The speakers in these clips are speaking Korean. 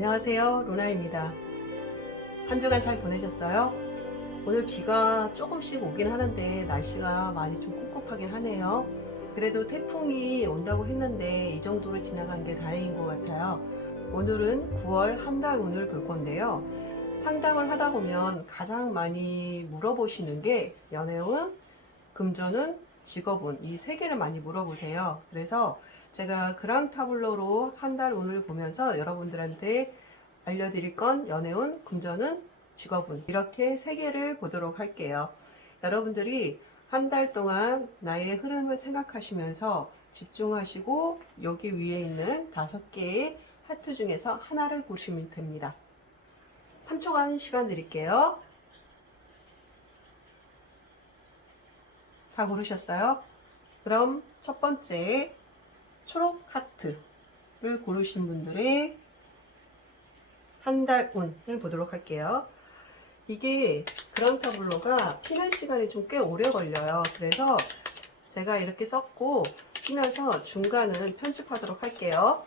안녕하세요, 로나입니다. 한 주간 잘 보내셨어요? 오늘 비가 조금씩 오긴 하는데 날씨가 많이 좀 꿉꿉하긴 하네요. 그래도 태풍이 온다고 했는데 이 정도로 지나간 게 다행인 것 같아요. 오늘은 9월 한 달 운을 볼 건데요. 상담을 하다 보면 가장 많이 물어보시는 게 연애운, 금전운, 직업운 이 세 개를 많이 물어보세요. 그래서 제가 그랑타블로로 한 달 운을 보면서 여러분들한테 알려드릴 건 연애운, 금전운, 직업운 이렇게 세 개를 보도록 할게요. 여러분들이 한 달 동안 나의 흐름을 생각하시면서 집중하시고 여기 위에 있는 5개의 하트 중에서 하나를 고르시면 됩니다. 3초간 시간 드릴게요. 다 고르셨어요? 그럼 첫 번째 초록 하트를 고르신 분들의 한 달 운을 보도록 할게요. 이게 그랑타블로가 피는 시간이 좀 꽤 오래 걸려요. 그래서 제가 이렇게 썼고 피면서 중간은 편집하도록 할게요.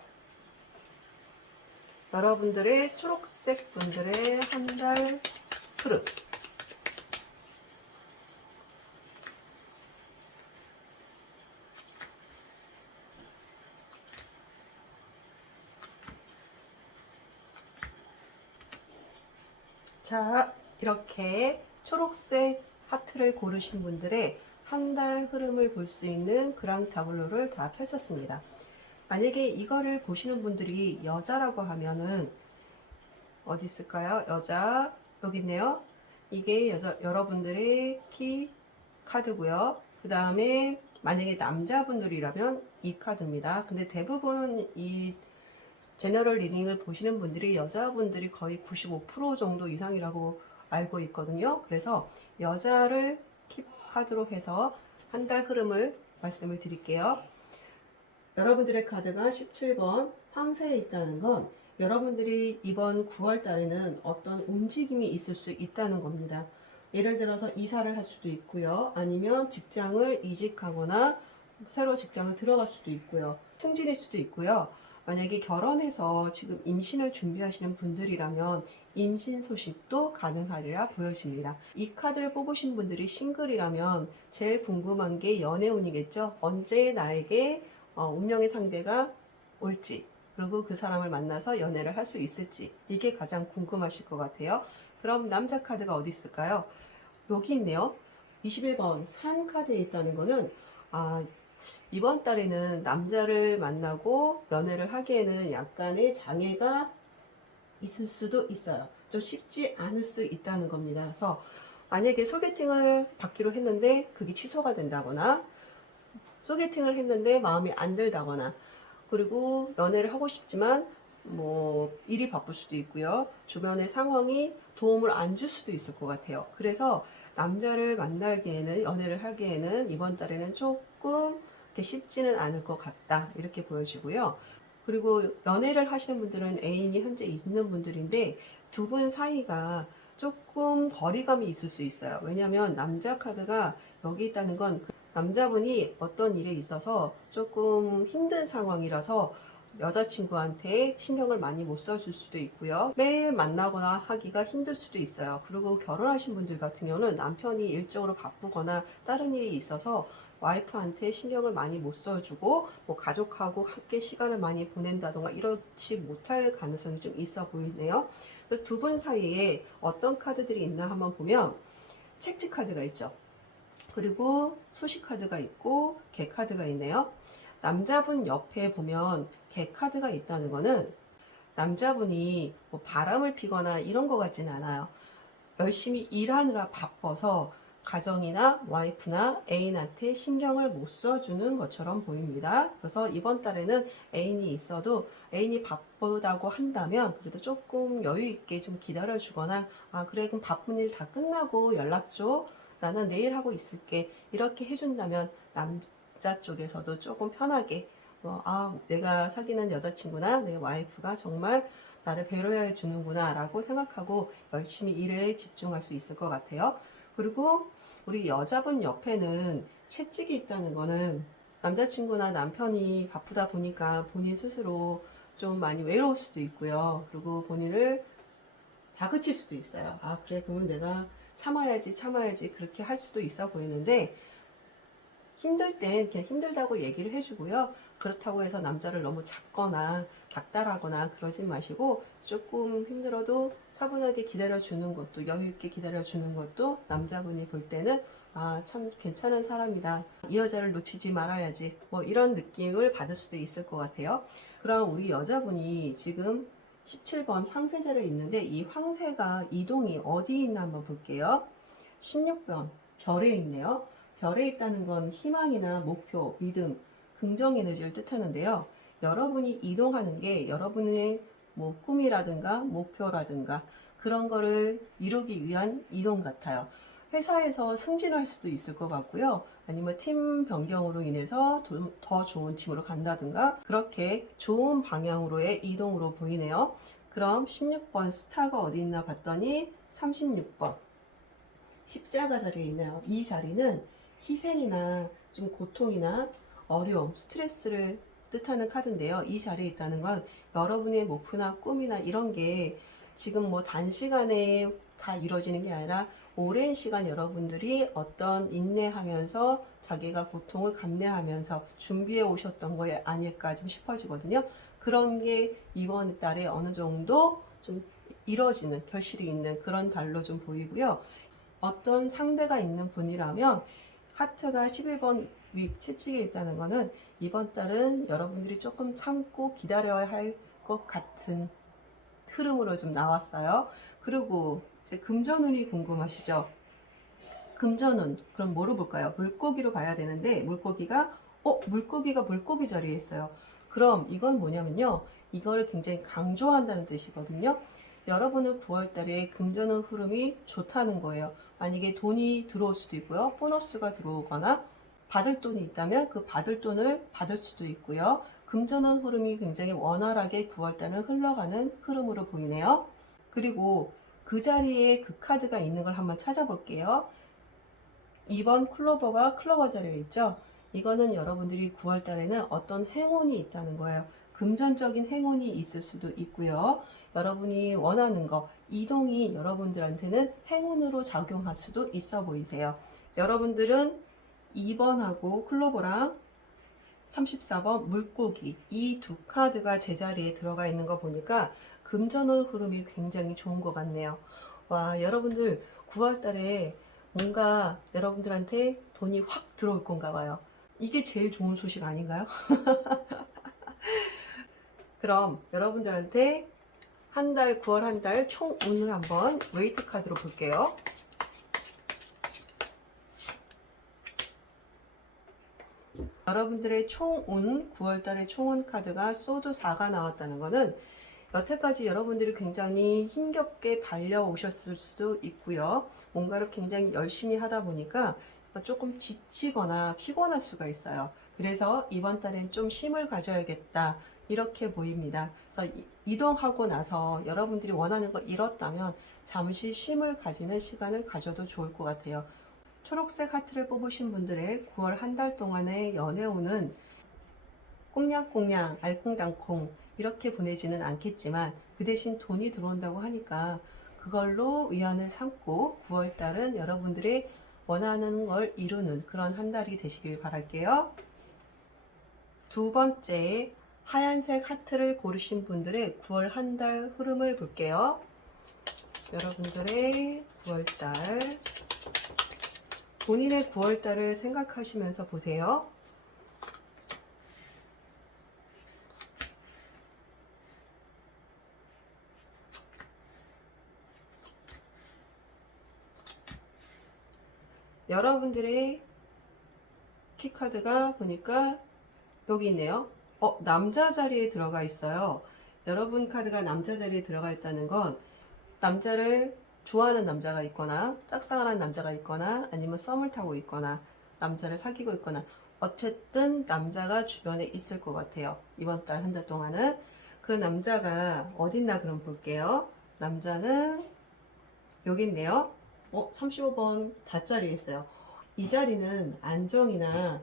여러분들의 초록색 분들의 한 달 흐름. 자, 이렇게 초록색 하트를 고르신 분들의 한 달 흐름을 볼 수 있는 그랑타블로를 다 펼쳤습니다. 만약에 이거를 보시는 분들이 여자라고 하면은 어디 있을까요? 여자 여기 있네요. 이게 여러분들의 키 카드고요. 그 다음에 만약에 남자분들이라면 이 카드입니다. 근데 대부분 이 제너럴 리딩을 보시는 분들이 여자분들이 거의 95% 정도 이상이라고 알고 있거든요. 그래서 여자를 킵 카드로 해서 한 달 흐름을 말씀을 드릴게요. 여러분들의 카드가 17번 황새에 있다는 건 여러분들이 이번 9월 달에는 어떤 움직임이 있을 수 있다는 겁니다. 예를 들어서 이사를 할 수도 있고요. 아니면 직장을 이직하거나 새로 직장을 들어갈 수도 있고요. 승진일 수도 있고요. 만약에 결혼해서 지금 임신을 준비하시는 분들이라면 임신 소식도 가능하리라 보여집니다. 이 카드를 뽑으신 분들이 싱글이라면 제일 궁금한 게 연애운이겠죠. 언제 나에게 운명의 상대가 올지, 그리고 그 사람을 만나서 연애를 할 수 있을지, 이게 가장 궁금하실 것 같아요. 그럼 남자 카드가 어디 있을까요? 여기 있네요. 21번 산 카드에 있다는 거는 이번 달에는 남자를 만나고 연애를 하기에는 약간의 장애가 있을 수도 있어요. 좀 쉽지 않을 수 있다는 겁니다. 그래서 만약에 소개팅을 받기로 했는데 그게 취소가 된다거나, 소개팅을 했는데 마음에 안 들다거나, 그리고 연애를 하고 싶지만 일이 바쁠 수도 있고요. 주변의 상황이 도움을 안 줄 수도 있을 것 같아요. 그래서 남자를 만나기에는, 연애를 하기에는 이번 달에는 조금 쉽지는 않을 것 같다, 이렇게 보여지고요. 그리고 연애를 하시는 분들은 애인이 현재 있는 분들인데 두 분 사이가 조금 거리감이 있을 수 있어요. 왜냐하면 남자 카드가 여기 있다는 건 남자분이 어떤 일에 있어서 조금 힘든 상황이라서 여자친구한테 신경을 많이 못 써줄 수도 있고요. 매일 만나거나 하기가 힘들 수도 있어요. 그리고 결혼하신 분들 같은 경우는 남편이 일적으로 바쁘거나 다른 일이 있어서 와이프한테 신경을 많이 못 써주고 가족하고 함께 시간을 많이 보낸다던가 이렇지 못할 가능성이 좀 있어 보이네요. 두 분 사이에 어떤 카드들이 있나 한번 보면 책지 카드가 있죠. 그리고 수시 카드가 있고 개 카드가 있네요. 남자분 옆에 보면 개 카드가 있다는 거는 남자분이 바람을 피거나 이런 거 같지는 않아요. 열심히 일하느라 바빠서 가정이나 와이프나 애인한테 신경을 못 써주는 것처럼 보입니다. 그래서 이번 달에는 애인이 있어도 애인이 바쁘다고 한다면 그래도 조금 여유 있게 좀 기다려주거나, 그래 그럼 바쁜 일 다 끝나고 연락 줘, 나는 내일 하고 있을게, 이렇게 해준다면 남자 쪽에서도 조금 편하게 내가 사귀는 여자친구나 내 와이프가 정말 나를 배려해 주는구나 라고 생각하고 열심히 일에 집중할 수 있을 것 같아요. 그리고 우리 여자분 옆에는 채찍이 있다는 거는 남자친구나 남편이 바쁘다 보니까 본인 스스로 좀 많이 외로울 수도 있고요. 그리고 본인을 다그칠 수도 있어요. 아, 그래, 그러면 내가 참아야지 그렇게 할 수도 있어 보이는데, 힘들 땐 그냥 힘들다고 얘기를 해주고요. 그렇다고 해서 남자를 너무 작거나 닥달하거나 그러지 마시고, 조금 힘들어도 차분하게 기다려주는 것도, 여유있게 기다려주는 것도 남자분이 볼 때는 아, 참 괜찮은 사람이다. 이 여자를 놓치지 말아야지. 뭐 이런 느낌을 받을 수도 있을 것 같아요. 그럼 우리 여자분이 지금 17번 황새자리에 있는데, 이 황새가 이동이 어디 있나 한번 볼게요. 16번 별에 있네요. 별에 있다는 건 희망이나 목표, 믿음, 긍정 에너지를 뜻하는데요. 여러분이 이동하는 게 여러분의 뭐 꿈이라든가 목표라든가 그런 거를 이루기 위한 이동 같아요. 회사에서 승진할 수도 있을 것 같고요. 아니면 팀 변경으로 인해서 더 좋은 팀으로 간다든가 그렇게 좋은 방향으로의 이동으로 보이네요. 그럼 16번 스타가 어디 있나 봤더니 36번 십자가 자리에 있네요. 이 자리는 희생이나 좀 고통이나 어려움, 스트레스를 뜻하는 카드인데요. 이 자리에 있다는 건 여러분의 목표나 꿈이나 이런 게 지금 뭐 단시간에 다 이루어지는 게 아니라 오랜 시간 여러분들이 어떤 인내하면서 자기가 고통을 감내하면서 준비해 오셨던 거에 아닐까 좀 싶어지거든요. 그런 게 이번 달에 어느 정도 좀 이뤄지는 결실이 있는 그런 달로 좀 보이고요. 어떤 상대가 있는 분이라면 하트가 11번 윗 채찍에 있다는 것은 이번 달은 여러분들이 조금 참고 기다려야 할 것 같은 흐름으로 좀 나왔어요. 그리고 제 금전운이 궁금하시죠? 금전운 그럼 뭐로 볼까요? 물고기로 봐야 되는데 물고기가 물고기 자리에 있어요. 그럼 이건 뭐냐면요. 이거를 굉장히 강조한다는 뜻이거든요. 여러분은 9월달에 금전운 흐름이 좋다는 거예요. 만약에 돈이 들어올 수도 있고요. 보너스가 들어오거나 받을 돈이 있다면 그 받을 돈을 받을 수도 있고요. 금전운 흐름이 굉장히 원활하게 9월달은 흘러가는 흐름으로 보이네요. 그리고 그 자리에 그 카드가 있는 걸 한번 찾아볼게요. 2번 클로버가 클로버 자리에 있죠. 이거는 여러분들이 9월 달에는 어떤 행운이 있다는 거예요. 금전적인 행운이 있을 수도 있고요. 여러분이 원하는 거, 이동이 여러분들한테는 행운으로 작용할 수도 있어 보이세요. 여러분들은 2번하고 클로버랑 34번 물고기 이 두 카드가 제자리에 들어가 있는 거 보니까 금전운 흐름이 굉장히 좋은 것 같네요. 와, 여러분들 9월 달에 뭔가 여러분들한테 돈이 확 들어올 건가 봐요. 이게 제일 좋은 소식 아닌가요? 그럼 여러분들한테 한 달, 9월 한 달 총 운을 한번 웨이트 카드로 볼게요. 여러분들의 총운, 9월달의 총운 카드가 소드 4가 나왔다는 것은 여태까지 여러분들이 굉장히 힘겹게 달려오셨을 수도 있고요. 뭔가를 굉장히 열심히 하다 보니까 조금 지치거나 피곤할 수가 있어요. 그래서 이번 달엔 좀 쉼을 가져야겠다. 이렇게 보입니다. 그래서 이동하고 나서 여러분들이 원하는 걸 이뤘다면 잠시 쉼을 가지는 시간을 가져도 좋을 것 같아요. 초록색 하트를 뽑으신 분들의 9월 한 달 동안의 연애운은 꽁냥꽁냥 알콩달콩 이렇게 보내지는 않겠지만 그 대신 돈이 들어온다고 하니까 그걸로 위안을 삼고 9월 달은 여러분들의 원하는 걸 이루는 그런 한 달이 되시길 바랄게요. 두 번째 하얀색 하트를 고르신 분들의 9월 한 달 흐름을 볼게요. 여러분들의 9월 달 본인의 9월 달을 생각하시면서 보세요. 여러분들의 키카드가 보니까 여기 있네요. 남자 자리에 들어가 있어요. 여러분 카드가 남자 자리에 들어가 있다는 건 남자를 좋아하는 남자가 있거나 짝사랑하는 남자가 있거나 아니면 썸을 타고 있거나 남자를 사귀고 있거나 어쨌든 남자가 주변에 있을 것 같아요. 이번 달 한 달 동안은 그 남자가 어딨나 그럼 볼게요. 남자는 여기 있네요. 35번 닷자리에 있어요. 이 자리는 안정이나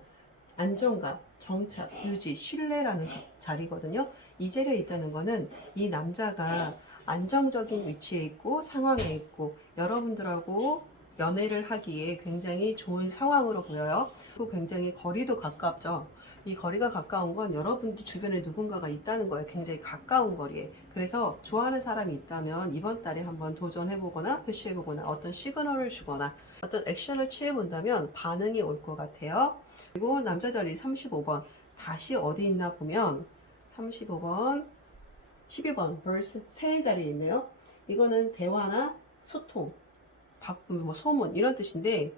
안정감, 정착, 유지, 신뢰라는 자리거든요. 이 자리에 있다는 거는 이 남자가 안정적인 위치에 있고 상황에 있고 여러분들하고 연애를 하기에 굉장히 좋은 상황으로 보여요. 그리고 굉장히 거리도 가깝죠. 이 거리가 가까운 건 여러분도 주변에 누군가가 있다는 거예요. 굉장히 가까운 거리에. 그래서 좋아하는 사람이 있다면 이번 달에 한번 도전해보거나 표시해보거나 어떤 시그널을 주거나 어떤 액션을 취해본다면 반응이 올 것 같아요. 그리고 남자 자리 35번 다시 어디 있나 보면 35번 12번 verse 세 자리에 있네요. 이거는 대화나 소통, 뭐 소문 이런 뜻인데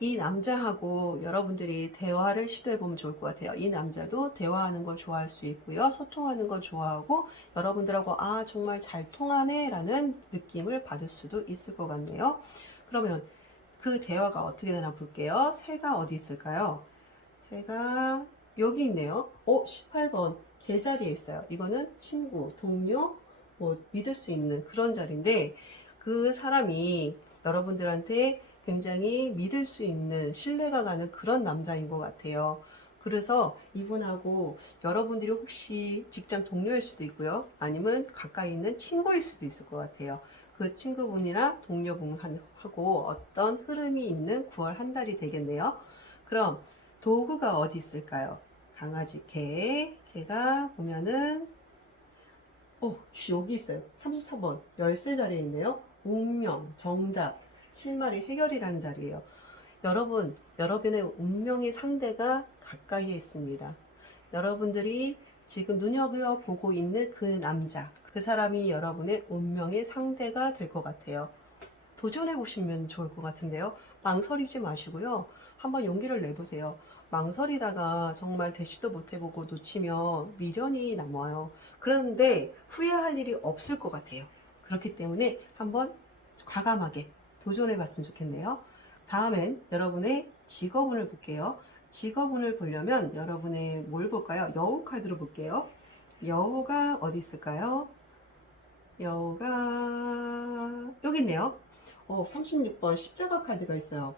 이 남자하고 여러분들이 대화를 시도해보면 좋을 것 같아요. 이 남자도 대화하는 걸 좋아할 수 있고요. 소통하는 걸 좋아하고 여러분들하고 아 정말 잘 통하네 라는 느낌을 받을 수도 있을 것 같네요. 그러면 그 대화가 어떻게 되나 볼게요. 새가 어디 있을까요? 새가 여기 있네요. 18번 개자리에 있어요. 이거는 친구, 동료, 뭐 믿을 수 있는 그런 자리인데 그 사람이 여러분들한테 굉장히 믿을 수 있는 신뢰가 가는 그런 남자인 것 같아요. 그래서 이분하고 여러분들이 혹시 직장 동료일 수도 있고요. 아니면 가까이 있는 친구일 수도 있을 것 같아요. 그 친구분이나 동료분하고 어떤 흐름이 있는 9월 한 달이 되겠네요. 그럼 도구가 어디 있을까요? 강아지 개가 보면은 여기 있어요. 33번 열쇠 자리에 있네요. 운명, 정답, 실마리 해결이라는 자리예요. 여러분의 운명의 상대가 가까이에 있습니다. 여러분들이 지금 눈여겨보고 있는 그 남자, 그 사람이 여러분의 운명의 상대가 될 것 같아요. 도전해 보시면 좋을 것 같은데요. 망설이지 마시고요. 한번 용기를 내보세요. 망설이다가 정말 대시도 못 해보고 놓치면 미련이 남아요. 그런데 후회할 일이 없을 것 같아요. 그렇기 때문에 한번 과감하게 도전해 봤으면 좋겠네요. 다음엔 여러분의 직업운을 볼게요. 직업운을 보려면 여러분의 뭘 볼까요? 여우 카드로 볼게요. 여우가 어디 있을까요? 여우가 여기 있네요. 36번 십자가 카드가 있어요.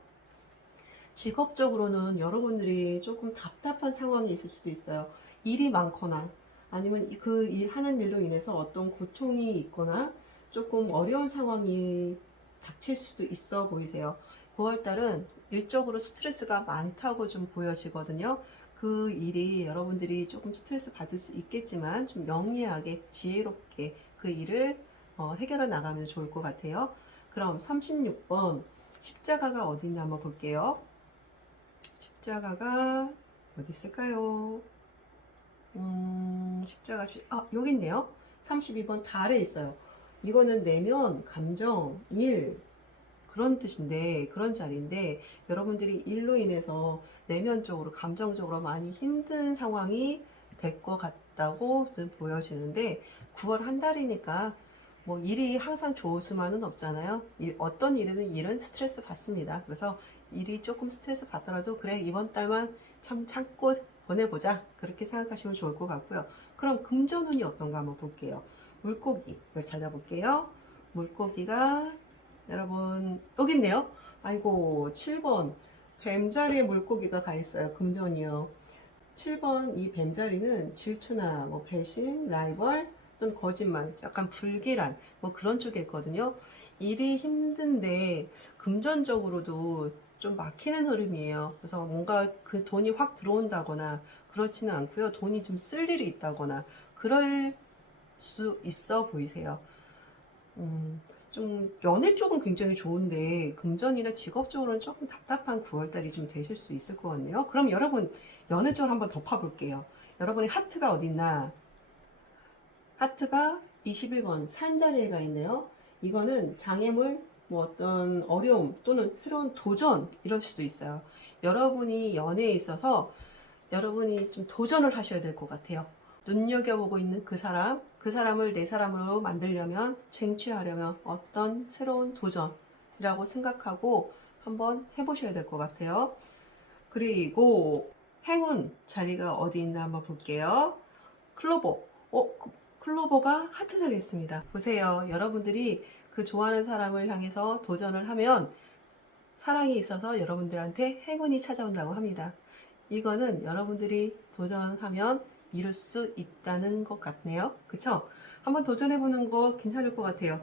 직업적으로는 여러분들이 조금 답답한 상황이 있을 수도 있어요. 일이 많거나 아니면 그 하는 일로 인해서 어떤 고통이 있거나 조금 어려운 상황이 닥칠 수도 있어 보이세요. 9월달은 일적으로 스트레스가 많다고 좀 보여지거든요. 그 일이 여러분들이 조금 스트레스 받을 수 있겠지만 좀 영리하게 지혜롭게 그 일을 해결해 나가면 좋을 것 같아요. 그럼 36번 십자가가 어디 있나 한번 볼게요. 십자가가 어디 있을까요? 여기 있네요. 32번 달에 있어요. 이거는 내면, 감정, 일, 그런 뜻인데, 그런 자리인데, 여러분들이 일로 인해서 내면적으로, 감정적으로 많이 힘든 상황이 될 것 같다고 보여지는데, 9월 한 달이니까, 뭐, 일이 항상 좋을 수만은 없잖아요. 어떤 일은 스트레스 받습니다. 그래서 일이 조금 스트레스 받더라도, 그래, 이번 달만 참 참고 보내보자. 그렇게 생각하시면 좋을 것 같고요. 그럼 금전운이 어떤가 한번 볼게요. 물고기를 찾아볼게요. 물고기가 여러분 여기 있네요. 아이고 7번 뱀자리에 물고기가 가 있어요. 금전이요. 7번 이 뱀자리는 질투나 뭐 배신, 라이벌 또는 거짓말, 약간 불길한 뭐 그런 쪽에 있거든요. 일이 힘든데 금전적으로도 좀 막히는 흐름이에요. 그래서 뭔가 그 돈이 확 들어온다거나 그렇지는 않고요. 돈이 좀 쓸 일이 있다거나 그럴 수 있어 보이세요. 좀 연애 쪽은 굉장히 좋은데 금전이나 직업적으로는 조금 답답한 9월달이 좀 되실 수 있을 것 같네요. 그럼 여러분 연애 쪽을 한번 덮어볼게요. 여러분의 하트가 어디 있나? 하트가 21번 산자리에가 있네요. 이거는 장애물, 뭐 어떤 어려움 또는 새로운 도전 이럴 수도 있어요. 여러분이 연애에 있어서 여러분이 좀 도전을 하셔야 될 것 같아요. 눈여겨보고 있는 그 사람을 내 사람으로 만들려면, 쟁취하려면 어떤 새로운 도전이라고 생각하고 한번 해보셔야 될 것 같아요. 그리고 행운 자리가 어디 있나 한번 볼게요. 클로버. 클로버가 하트 자리에 있습니다. 보세요. 여러분들이 그 좋아하는 사람을 향해서 도전을 하면 사랑이 있어서 여러분들한테 행운이 찾아온다고 합니다. 이거는 여러분들이 도전하면 이룰 수 있다는 것 같네요. 그쵸? 한번 도전해보는 거 괜찮을 것 같아요.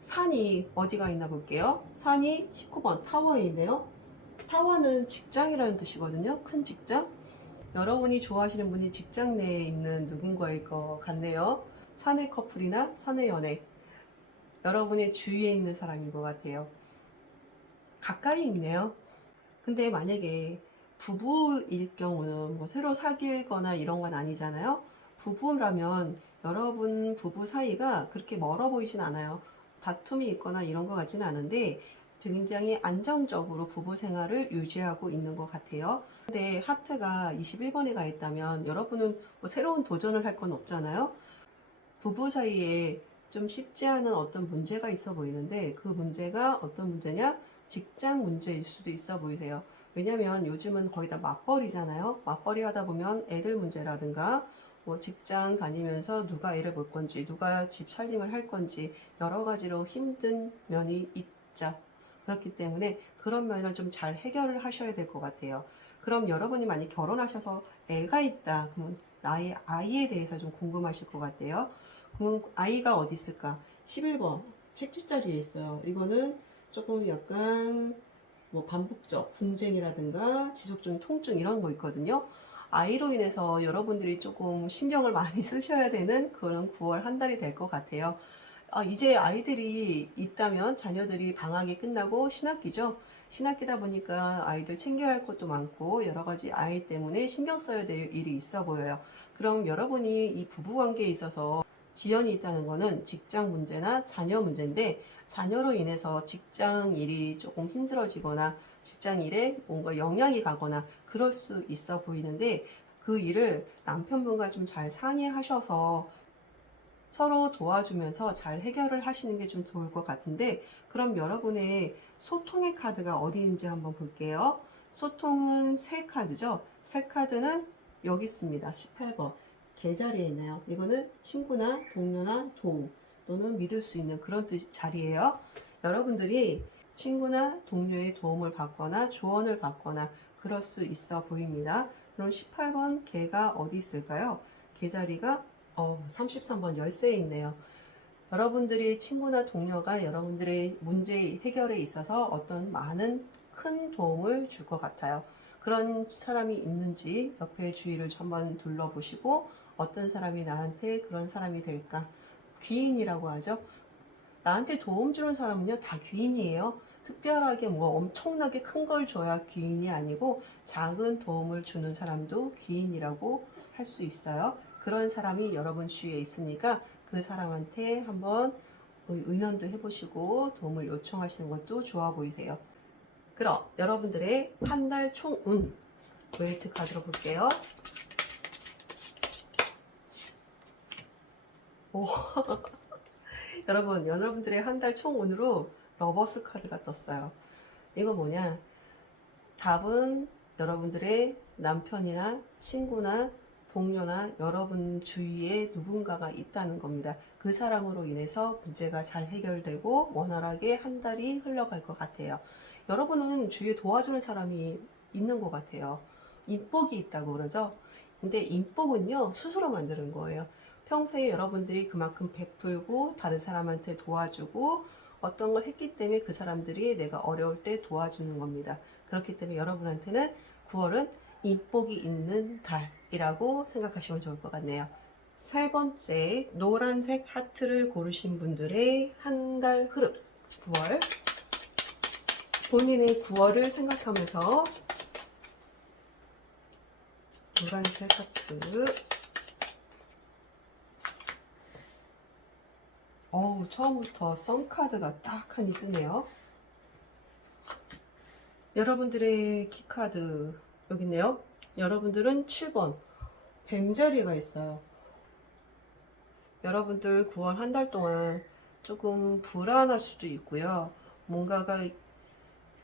산이 어디가 있나 볼게요. 산이 19번 타워에 있네요. 타워는 직장이라는 뜻이거든요. 큰 직장. 여러분이 좋아하시는 분이 직장 내에 있는 누군가일 것 같네요. 사내 커플이나 사내 연애. 여러분의 주위에 있는 사람인 것 같아요. 가까이 있네요. 근데 만약에 부부일 경우는 뭐 새로 사귀거나 이런 건 아니잖아요. 부부라면 여러분 부부 사이가 그렇게 멀어 보이진 않아요. 다툼이 있거나 이런 것 같지는 않은데 굉장히 안정적으로 부부 생활을 유지하고 있는 것 같아요. 근데 하트가 21번에 가 있다면 여러분은 뭐 새로운 도전을 할 건 없잖아요. 부부 사이에 좀 쉽지 않은 어떤 문제가 있어 보이는데 그 문제가 어떤 문제냐? 직장 문제일 수도 있어 보이세요. 왜냐면 요즘은 거의 다 맞벌이잖아요. 맞벌이 하다 보면 애들 문제라든가 뭐 직장 다니면서 누가 애를 볼 건지 누가 집 살림을 할 건지 여러 가지로 힘든 면이 있죠. 그렇기 때문에 그런 면을 좀 잘 해결을 하셔야 될 것 같아요. 그럼 여러분이 만약 결혼하셔서 애가 있다. 그러면 나의 아이에 대해서 좀 궁금하실 것 같아요. 그럼 아이가 어디 있을까? 11번 책집자리에 있어요. 이거는 조금 약간 뭐 반복적 궁쟁이라든가 지속적인 통증 이런 거 있거든요. 아이로 인해서 여러분들이 조금 신경을 많이 쓰셔야 되는 그런 9월 한 달이 될 것 같아요. 이제 아이들이 있다면 자녀들이 방학이 끝나고 신학기죠. 신학기다 보니까 아이들 챙겨야 할 것도 많고 여러 가지 아이 때문에 신경 써야 될 일이 있어 보여요. 그럼 여러분이 이 부부 관계에 있어서 지연이 있다는 거는 직장 문제나 자녀 문제인데 자녀로 인해서 직장 일이 조금 힘들어지거나 직장 일에 뭔가 영향이 가거나 그럴 수 있어 보이는데 그 일을 남편분과 좀 잘 상의하셔서 서로 도와주면서 잘 해결을 하시는 게 좀 좋을 것 같은데 그럼 여러분의 소통의 카드가 어디 있는지 한번 볼게요. 소통은 세 카드죠. 세 카드는 여기 있습니다. 18번 계자리에 있나요? 이거는 친구나 동료나 도움 또는 믿을 수 있는 그런 자리예요. 여러분들이 친구나 동료의 도움을 받거나 조언을 받거나 그럴 수 있어 보입니다. 그럼 18번 개가 어디 있을까요? 개자리가 33번 열쇠에 있네요. 여러분들의 친구나 동료가 여러분들의 문제 해결에 있어서 어떤 많은 큰 도움을 줄 것 같아요. 그런 사람이 있는지 옆에 주위를 한번 둘러보시고 어떤 사람이 나한테 그런 사람이 될까? 귀인이라고 하죠. 나한테 도움 주는 사람은요, 다 귀인이에요. 특별하게 뭐 엄청나게 큰 걸 줘야 귀인이 아니고 작은 도움을 주는 사람도 귀인이라고 할 수 있어요. 그런 사람이 여러분 주위에 있으니까 그 사람한테 한번 의논도 해보시고 도움을 요청하시는 것도 좋아 보이세요. 그럼 여러분들의 한 달 총운 웨이트 카드로 볼게요. 오. 여러분들의 한 달 총운으로 러버스 카드가 떴어요. 이거 뭐냐? 답은 여러분들의 남편이나 친구나 동료나 여러분 주위에 누군가가 있다는 겁니다. 그 사람으로 인해서 문제가 잘 해결되고 원활하게 한 달이 흘러갈 것 같아요. 여러분은 주위에 도와주는 사람이 있는 것 같아요. 인복이 있다고 그러죠? 근데 인복은요, 스스로 만드는 거예요. 평소에 여러분들이 그만큼 베풀고 다른 사람한테 도와주고 어떤 걸 했기 때문에 그 사람들이 내가 어려울 때 도와주는 겁니다. 그렇기 때문에 여러분한테는 9월은 인복이 있는 달이라고 생각하시면 좋을 것 같네요. 세 번째, 노란색 하트를 고르신 분들의 한 달 흐름. 9월. 본인의 9월을 생각하면서 노란색 하트. 처음부터 썬카드가 딱 하니 뜨네요. 여러분들의 키카드 여기 있네요. 여러분들은 7번 뱀자리가 있어요. 여러분들 9월 한 달 동안 조금 불안할 수도 있고요. 뭔가가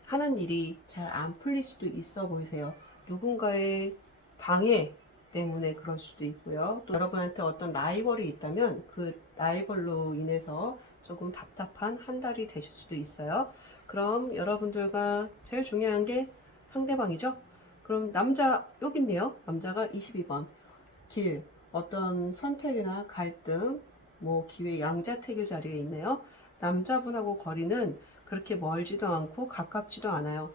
하는 일이 잘 안 풀릴 수도 있어 보이세요. 누군가의 방해 때문에 그럴 수도 있고요. 또 여러분한테 어떤 라이벌이 있다면 그 라이벌로 인해서 조금 답답한 한 달이 되실 수도 있어요. 그럼 여러분들과 제일 중요한 게 상대방이죠. 그럼 남자 여기 있네요. 남자가 22번 길, 어떤 선택이나 갈등, 뭐 기회 양자택일 자리에 있네요. 남자분하고 거리는 그렇게 멀지도 않고 가깝지도 않아요.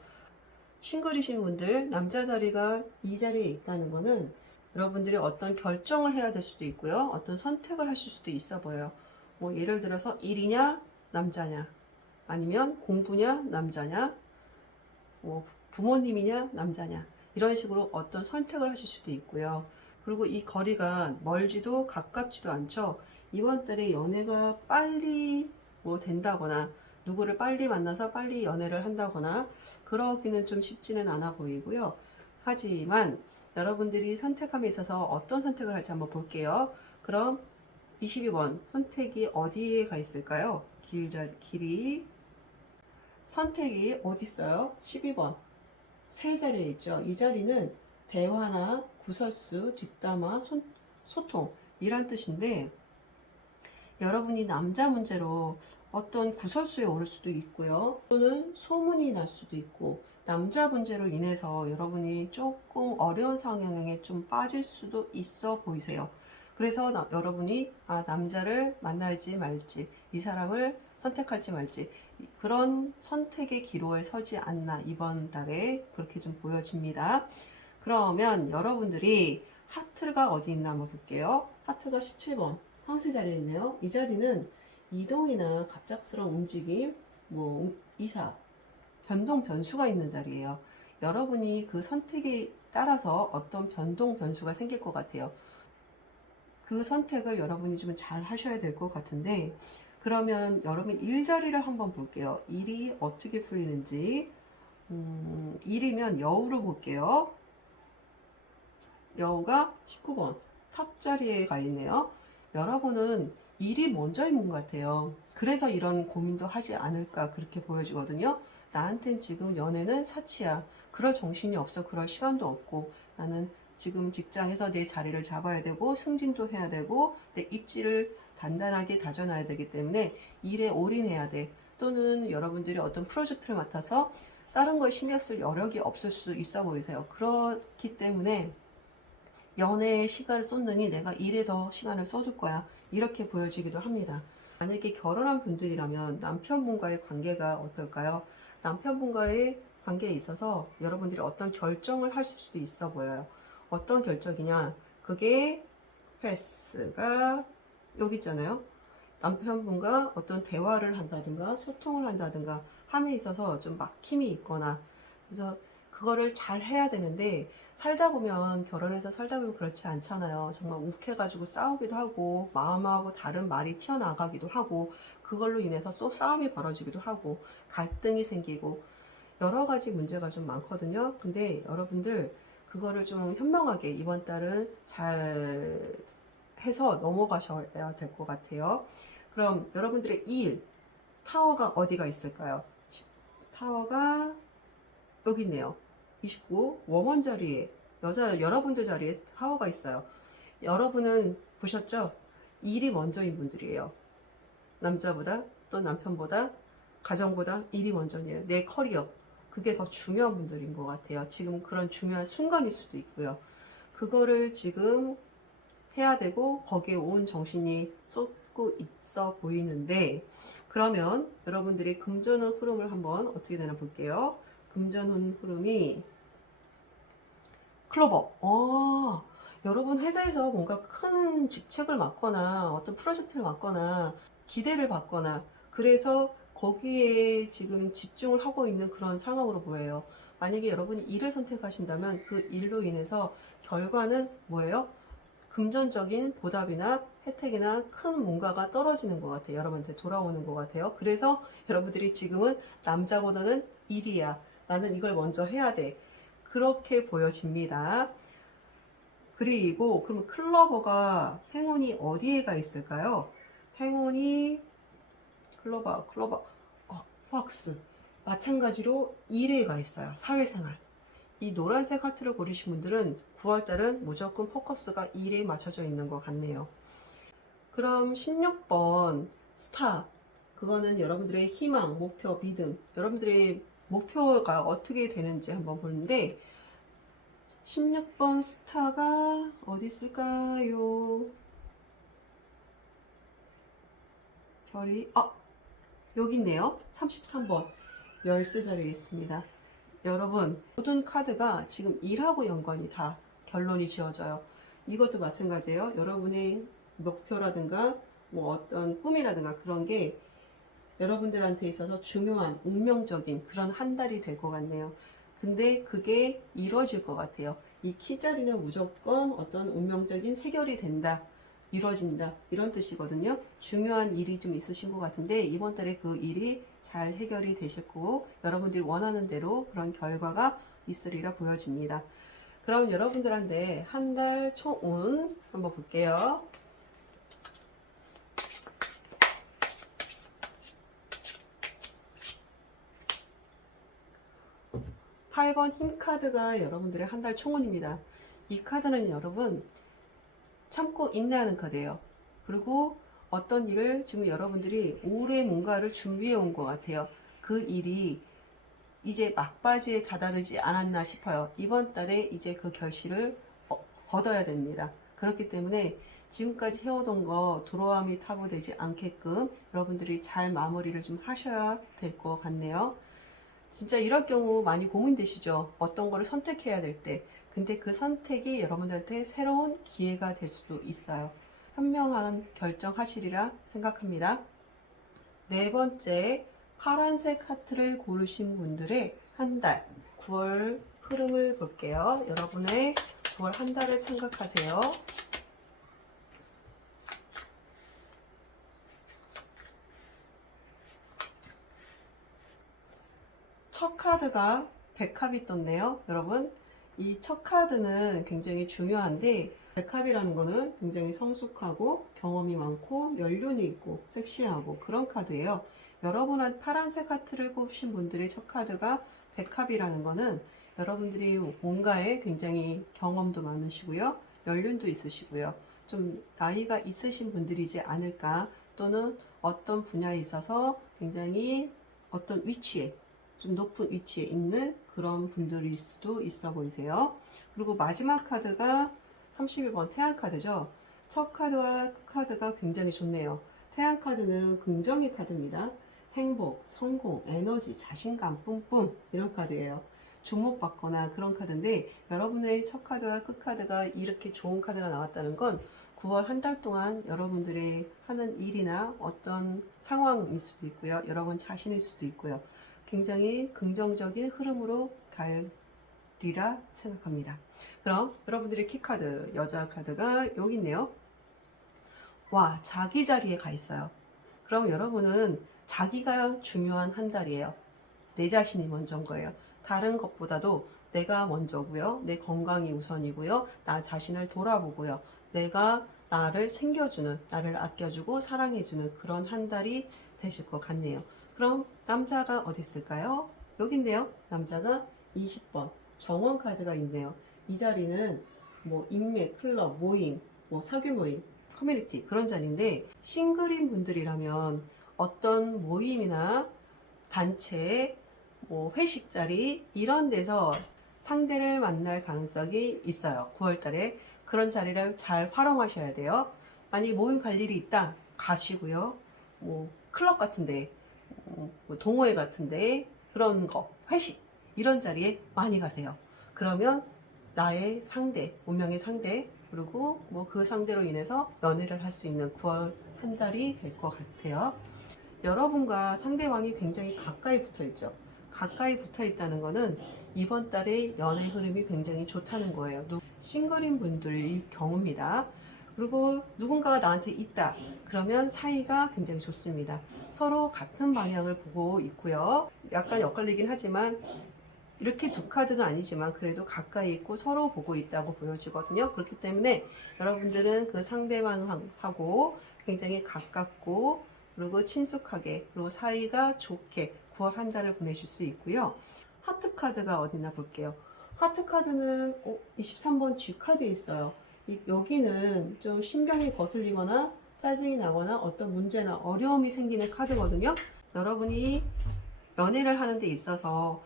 싱글이신 분들 남자 자리가 이 자리에 있다는 거는 여러분들이 어떤 결정을 해야 될 수도 있고요. 어떤 선택을 하실 수도 있어 보여요. 뭐 예를 들어서 일이냐 남자냐, 아니면 공부냐 남자냐, 뭐 부모님이냐 남자냐, 이런 식으로 어떤 선택을 하실 수도 있고요. 그리고 이 거리가 멀지도 가깝지도 않죠. 이번 달에 연애가 빨리 뭐 된다거나 누구를 빨리 만나서 빨리 연애를 한다거나 그러기는 좀 쉽지는 않아 보이고요. 하지만 여러분들이 선택함에 있어서 어떤 선택을 할지 한번 볼게요. 그럼 22번 선택이 어디에 가 있을까요? 길이 선택이 어디 있어요? 12번 세 자리에 있죠. 이 자리는 대화나 구설수, 뒷담화, 소통 이란 뜻인데, 여러분이 남자 문제로 어떤 구설수에 오를 수도 있고요. 또는 소문이 날 수도 있고, 남자 문제로 인해서 여러분이 조금 어려운 상황에 좀 빠질 수도 있어 보이세요. 그래서 여러분이 남자를 만날지 말지, 이 사람을 선택할지 말지, 그런 선택의 기로에 서지 않나 이번 달에 그렇게 좀 보여집니다. 그러면 여러분들이 하트가 어디 있나 한번 볼게요. 하트가 17번 황새 자리에 있네요. 이 자리는 이동이나 갑작스러운 움직임, 뭐 이사, 변동 변수가 있는 자리예요. 여러분이 그 선택에 따라서 어떤 변동 변수가 생길 것 같아요. 그 선택을 여러분이 좀 잘 하셔야 될 것 같은데, 그러면 여러분 일자리를 한번 볼게요. 일이 어떻게 풀리는지. 일이면 여우를 볼게요. 여우가 19번 탑 자리에 가 있네요. 여러분은 일이 먼저인 것 같아요. 그래서 이런 고민도 하지 않을까 그렇게 보여지거든요. 나한텐 지금 연애는 사치야. 그럴 정신이 없어. 그럴 시간도 없고, 나는 지금 직장에서 내 자리를 잡아야 되고 승진도 해야 되고 내 입지를 단단하게 다져놔야 되기 때문에 일에 올인해야 돼. 또는 여러분들이 어떤 프로젝트를 맡아서 다른 거에 신경 쓸 여력이 없을 수 있어 보이세요. 그렇기 때문에 연애에 시간을 쏟느니 내가 일에 더 시간을 써줄 거야, 이렇게 보여지기도 합니다. 만약에 결혼한 분들이라면 남편분과의 관계가 어떨까요? 남편분과의 관계에 있어서 여러분들이 어떤 결정을 하실 수도 있어 보여요. 어떤 결정이냐, 그게 패스가 여기 있잖아요. 남편분과 어떤 대화를 한다든가 소통을 한다든가 함에 있어서 좀 막힘이 있거나, 그래서 그거를 잘 해야 되는데, 살다 보면, 결혼해서 살다 보면 그렇지 않잖아요. 정말 욱해가지고 싸우기도 하고 마음하고 다른 말이 튀어나가기도 하고, 그걸로 인해서 또 싸움이 벌어지기도 하고 갈등이 생기고 여러 가지 문제가 좀 많거든요. 근데 여러분들 그거를 좀 현명하게 이번 달은 잘 해서 넘어가셔야 될 것 같아요. 그럼 여러분들의 일 타워가 어디가 있을까요? 타워가 여기 있네요. 29 웜원 자리에, 여러분들 자리에 타워가 있어요. 여러분은 보셨죠? 일이 먼저인 분들이에요. 남자보다, 또 남편보다, 가정보다 일이 먼저예요. 내 커리어, 그게 더 중요한 분들인 것 같아요. 지금 그런 중요한 순간일 수도 있고요. 그거를 지금 해야 되고 거기에 온 정신이 쏟고 있어 보이는데, 그러면 여러분들이 금전운 흐름을 한번 어떻게 되나 볼게요. 금전운 흐름이 클로버. 여러분 회사에서 뭔가 큰 직책을 맡거나 어떤 프로젝트를 맡거나 기대를 받거나, 그래서 거기에 지금 집중을 하고 있는 그런 상황으로 보여요. 만약에 여러분이 일을 선택하신다면 그 일로 인해서 결과는 뭐예요? 금전적인 보답이나 혜택이나 큰 뭔가가 떨어지는 것 같아요. 여러분한테 돌아오는 것 같아요. 그래서 여러분들이 지금은 남자보다는 일이야, 나는 이걸 먼저 해야 돼, 그렇게 보여집니다. 그리고 그럼 클로버가 행운이 어디에 가 있을까요? 행운이 클로버, 팍스. 마찬가지로 일에 가 있어요. 사회생활. 이 노란색 하트를 고르신 분들은 9월달은 무조건 포커스가 일에 맞춰져 있는 것 같네요. 그럼 16번 스타. 그거는 여러분들의 희망, 목표, 믿음. 여러분들의 목표가 어떻게 되는지 한번 보는데, 16번 스타가 어디 있을까요? 별이 여기 있네요. 33번 열쇠 자리에 있습니다. 여러분, 모든 카드가 지금 일하고 연관이 다 결론이 지어져요. 이것도 마찬가지예요. 여러분의 목표라든가 뭐 어떤 꿈이라든가 그런 게 여러분들한테 있어서 중요한 운명적인 그런 한 달이 될 것 같네요. 근데 그게 이루어질 것 같아요. 이 키자리는 무조건 어떤 운명적인 해결이 된다, 이루어진다 이런 뜻이거든요. 중요한 일이 좀 있으신 것 같은데 이번 달에 그 일이 잘 해결이 되실 거고 여러분들이 원하는 대로 그런 결과가 있으리라 보여집니다. 그럼 여러분들한테 한 달 초운 한번 볼게요. 8번 힘 카드가 여러분들의 한 달 총운입니다. 이 카드는 여러분 참고 인내하는 카드예요. 그리고 어떤 일을 지금 여러분들이 오래 뭔가를 준비해 온 것 같아요. 그 일이 이제 막바지에 다다르지 않았나 싶어요. 이번 달에 이제 그 결실을 얻어야 됩니다. 그렇기 때문에 지금까지 해오던 거 도로함이 타부되지 않게끔 여러분들이 잘 마무리를 좀 하셔야 될 것 같네요. 진짜 이럴 경우 많이 고민되시죠? 어떤 거를 선택해야 될 때. 근데 그 선택이 여러분들한테 새로운 기회가 될 수도 있어요. 현명한 결정하시리라 생각합니다. 네 번째, 파란색 하트를 고르신 분들의 한 달, 9월 흐름을 볼게요. 여러분의 9월 한 달을 생각하세요. 첫 카드가 백합이 떴네요. 여러분, 이 첫 카드는 굉장히 중요한데 백합이라는 거는 굉장히 성숙하고 경험이 많고 연륜이 있고 섹시하고 그런 카드예요. 여러분한 파란색 하트를 뽑으신 분들의 첫 카드가 백합이라는 거는 여러분들이 뭔가에 굉장히 경험도 많으시고요. 연륜도 있으시고요. 좀 나이가 있으신 분들이지 않을까, 또는 어떤 분야에 있어서 굉장히 어떤 위치에 좀 높은 위치에 있는 그런 분들일 수도 있어 보이세요. 그리고 마지막 카드가 31번 태양 카드죠. 첫 카드와 카드가 굉장히 좋네요. 태양 카드는 긍정의 카드입니다. 행복, 성공, 에너지, 자신감 뿜뿜 이런 카드예요. 주목받거나 그런 카드인데 여러분의 첫 카드와 끝 카드가 이렇게 좋은 카드가 나왔다는 건 9월 한 달 동안 여러분들의 하는 일이나 어떤 상황일 수도 있고요. 여러분 자신일 수도 있고요. 굉장히 긍정적인 흐름으로 가리라 생각합니다. 그럼 여러분들의 키카드, 여자 카드가 여기 있네요. 와, 자기 자리에 가 있어요. 그럼 여러분은 자기가 중요한 한 달이에요. 내 자신이 먼저인 거예요. 다른 것보다도 내가 먼저고요. 내 건강이 우선이고요. 나 자신을 돌아보고요. 내가 나를 챙겨주는, 나를 아껴주고 사랑해주는 그런 한 달이 되실 것 같네요. 그럼 남자가 어디 있을까요? 여기 있네요. 남자가 20번 정원 카드가 있네요. 이 자리는 뭐 인맥, 클럽, 모임, 뭐 사교 모임, 커뮤니티 그런 자리인데 싱글인 분들이라면 어떤 모임이나 단체, 뭐 회식 자리 이런 데서 상대를 만날 가능성이 있어요. 9월 달에 그런 자리를 잘 활용하셔야 돼요. 만약에 모임 갈 일이 있다 가시고요. 뭐 클럽 같은데 뭐 동호회 같은데 그런 거 회식 이런 자리에 많이 가세요. 그러면 나의 상대, 운명의 상대, 그리고 뭐 그 상대로 인해서 연애를 할 수 있는 9월 한 달이 될 것 같아요. 여러분과 상대방이 굉장히 가까이 붙어 있죠. 가까이 붙어 있다는 거는 이번 달에 연애 흐름이 굉장히 좋다는 거예요. 싱글인 분들의 경우입니다. 그리고 누군가가 나한테 있다. 그러면 사이가 굉장히 좋습니다. 서로 같은 방향을 보고 있고요. 약간 엇갈리긴 하지만 이렇게 두 카드는 아니지만 그래도 가까이 있고 서로 보고 있다고 보여지거든요. 그렇기 때문에 여러분들은 그 상대방하고 굉장히 가깝고 그리고 친숙하게 그리고 사이가 좋게 9월 한 달을 보내실 수 있고요. 하트 카드가 어디나 볼게요. 하트 카드는 23번 G 카드에 있어요. 여기는 좀 신경이 거슬리거나 짜증이 나거나 어떤 문제나 어려움이 생기는 카드거든요. 여러분이 연애를 하는 데 있어서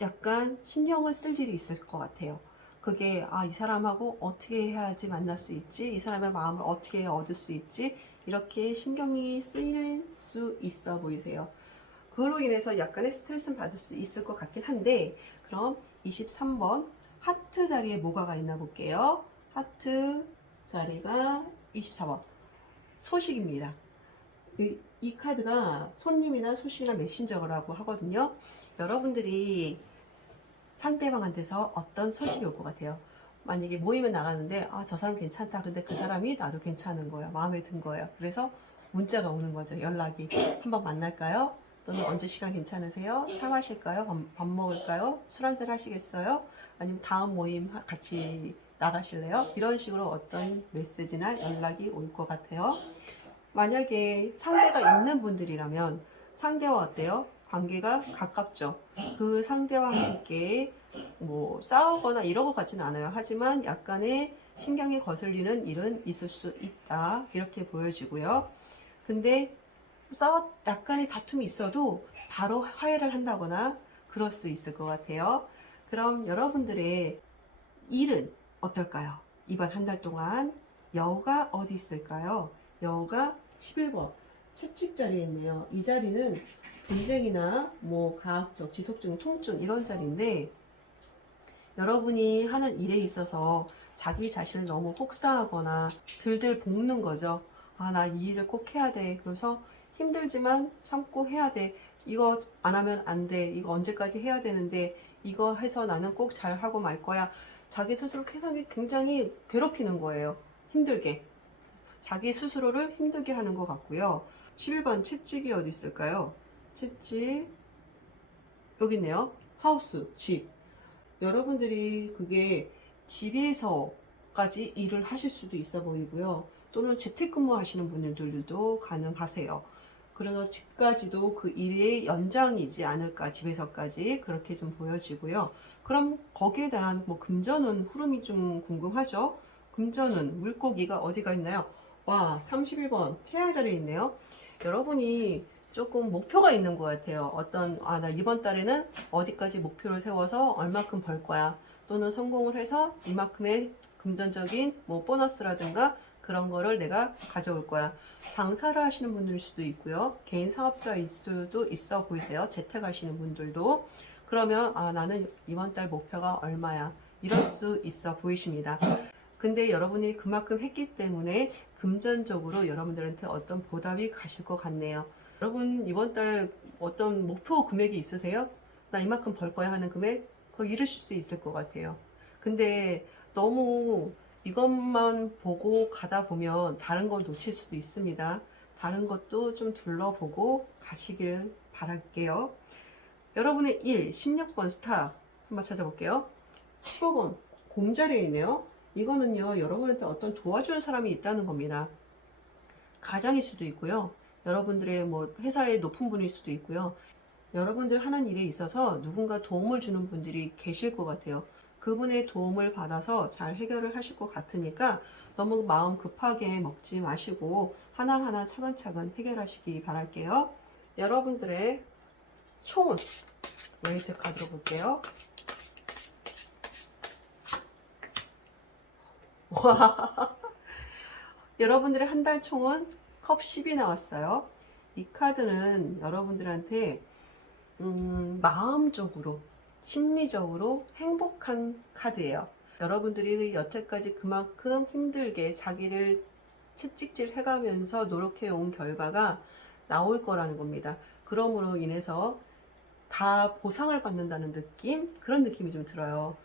약간 신경을 쓸 일이 있을 것 같아요. 그게 이 사람하고 어떻게 해야지 만날 수 있지? 이 사람의 마음을 어떻게 해야 얻을 수 있지? 이렇게 신경이 쓰일 수 있어 보이세요. 그로 인해서 약간의 스트레스는 받을 수 있을 것 같긴 한데, 그럼 23번 하트 자리에 뭐가 있나 볼게요. 하트 자리가 24번 소식입니다. 이 카드가 손님이나 소식이나 메신저라고 하거든요. 여러분들이 상대방한테서 어떤 소식이 올 것 같아요. 만약에 모임에 나가는데 저 사람 괜찮다. 근데 그 사람이 나도 괜찮은 거예요. 마음에 든 거예요. 그래서 문자가 오는 거죠. 연락이. 한번 만날까요? 또는 언제 시간 괜찮으세요? 차 마실까요? 밥 먹을까요? 술 한잔 하시겠어요? 아니면 다음 모임 같이 나가실래요? 이런 식으로 어떤 메시지나 연락이 올 것 같아요. 만약에 상대가 있는 분들이라면 상대와 어때요? 관계가 가깝죠. 그 상대와 함께 뭐 싸우거나 이런 것 같지는 않아요. 하지만 약간의 신경이 거슬리는 일은 있을 수 있다. 이렇게 보여지고요. 근데 약간의 다툼이 있어도 바로 화해를 한다거나 그럴 수 있을 것 같아요. 그럼 여러분들의 일은 어떨까요? 이번 한 달 동안 여우가 어디 있을까요? 여우가 11번 채찍 자리에 있네요. 이 자리는 분쟁이나 뭐 가학적, 지속적인 통증 이런 자리인데, 여러분이 하는 일에 있어서 자기 자신을 너무 혹사하거나 들들 볶는 거죠. 나 이 일을 꼭 해야 돼. 그래서 힘들지만 참고 해야 돼. 이거 안 하면 안 돼. 이거 언제까지 해야 되는데 이거 해서 나는 꼭 잘하고 말 거야. 자기 스스로 굉장히 괴롭히는 거예요. 힘들게. 자기 스스로를 힘들게 하는 것 같고요. 11번 채찍이 어디 있을까요? 채찍 여기 있네요. 하우스, 집. 여러분들이 그게 집에서까지 일을 하실 수도 있어 보이고요. 또는 재택근무 하시는 분들도 가능하세요. 그래서 집까지도 그 일의 연장이지 않을까, 집에서까지 그렇게 좀 보여지고요. 그럼 거기에 대한 뭐 금전운 흐름이 좀 궁금하죠? 금전운 물고기가 어디가 있나요? 와, 31번 태양 자리에 있네요. 여러분이 조금 목표가 있는 것 같아요. 나 이번 달에는 어디까지 목표를 세워서 얼마큼 벌 거야. 또는 성공을 해서 이만큼의 금전적인 뭐 보너스라든가 그런 거를 내가 가져올 거야. 장사를 하시는 분들일 수도 있고요. 개인 사업자일 수도 있어 보이세요. 재택하시는 분들도. 그러면 나는 이번 달 목표가 얼마야. 이럴 수 있어 보이십니다. 근데 여러분이 그만큼 했기 때문에 금전적으로 여러분들한테 어떤 보답이 가실 것 같네요. 여러분 이번 달 어떤 목표 금액이 있으세요? 나 이만큼 벌 거야 하는 금액? 그거 이루실 수 있을 것 같아요. 근데 너무 이것만 보고 가다 보면 다른 걸 놓칠 수도 있습니다. 다른 것도 좀 둘러보고 가시길 바랄게요. 여러분의 16번 스타 한번 찾아볼게요. 15번 공자리에 있네요. 이거는요, 여러분한테 어떤 도와주는 사람이 있다는 겁니다. 가장일 수도 있고요. 여러분들의 뭐 회사의 높은 분일 수도 있고요. 여러분들 하는 일에 있어서 누군가 도움을 주는 분들이 계실 것 같아요. 그분의 도움을 받아서 잘 해결을 하실 것 같으니까 너무 마음 급하게 먹지 마시고 하나하나 차근차근 해결하시기 바랄게요. 여러분들의 총은 웨이트 카드로 볼게요. 여러분들의 한 달 총은 컵 10이 나왔어요. 이 카드는 여러분들한테 마음적으로, 심리적으로 행복한 카드예요. 여러분들이 여태까지 그만큼 힘들게 자기를 채찍질 해가면서 노력해 온 결과가 나올 거라는 겁니다. 그러므로 인해서 다 보상을 받는다는 느낌? 그런 느낌이 좀 들어요.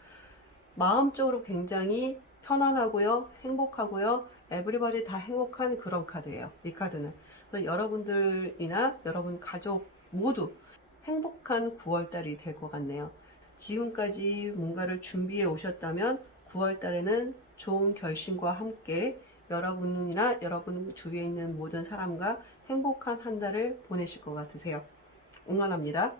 마음적으로 굉장히 편안하고요, 행복하고요, 에브리바디 다 행복한 그런 카드예요. 이 카드는. 그래서 여러분들이나 여러분 가족 모두 행복한 9월달이 될 것 같네요. 지금까지 뭔가를 준비해 오셨다면 9월달에는 좋은 결심과 함께 여러분이나 여러분 주위에 있는 모든 사람과 행복한 한 달을 보내실 것 같으세요. 응원합니다.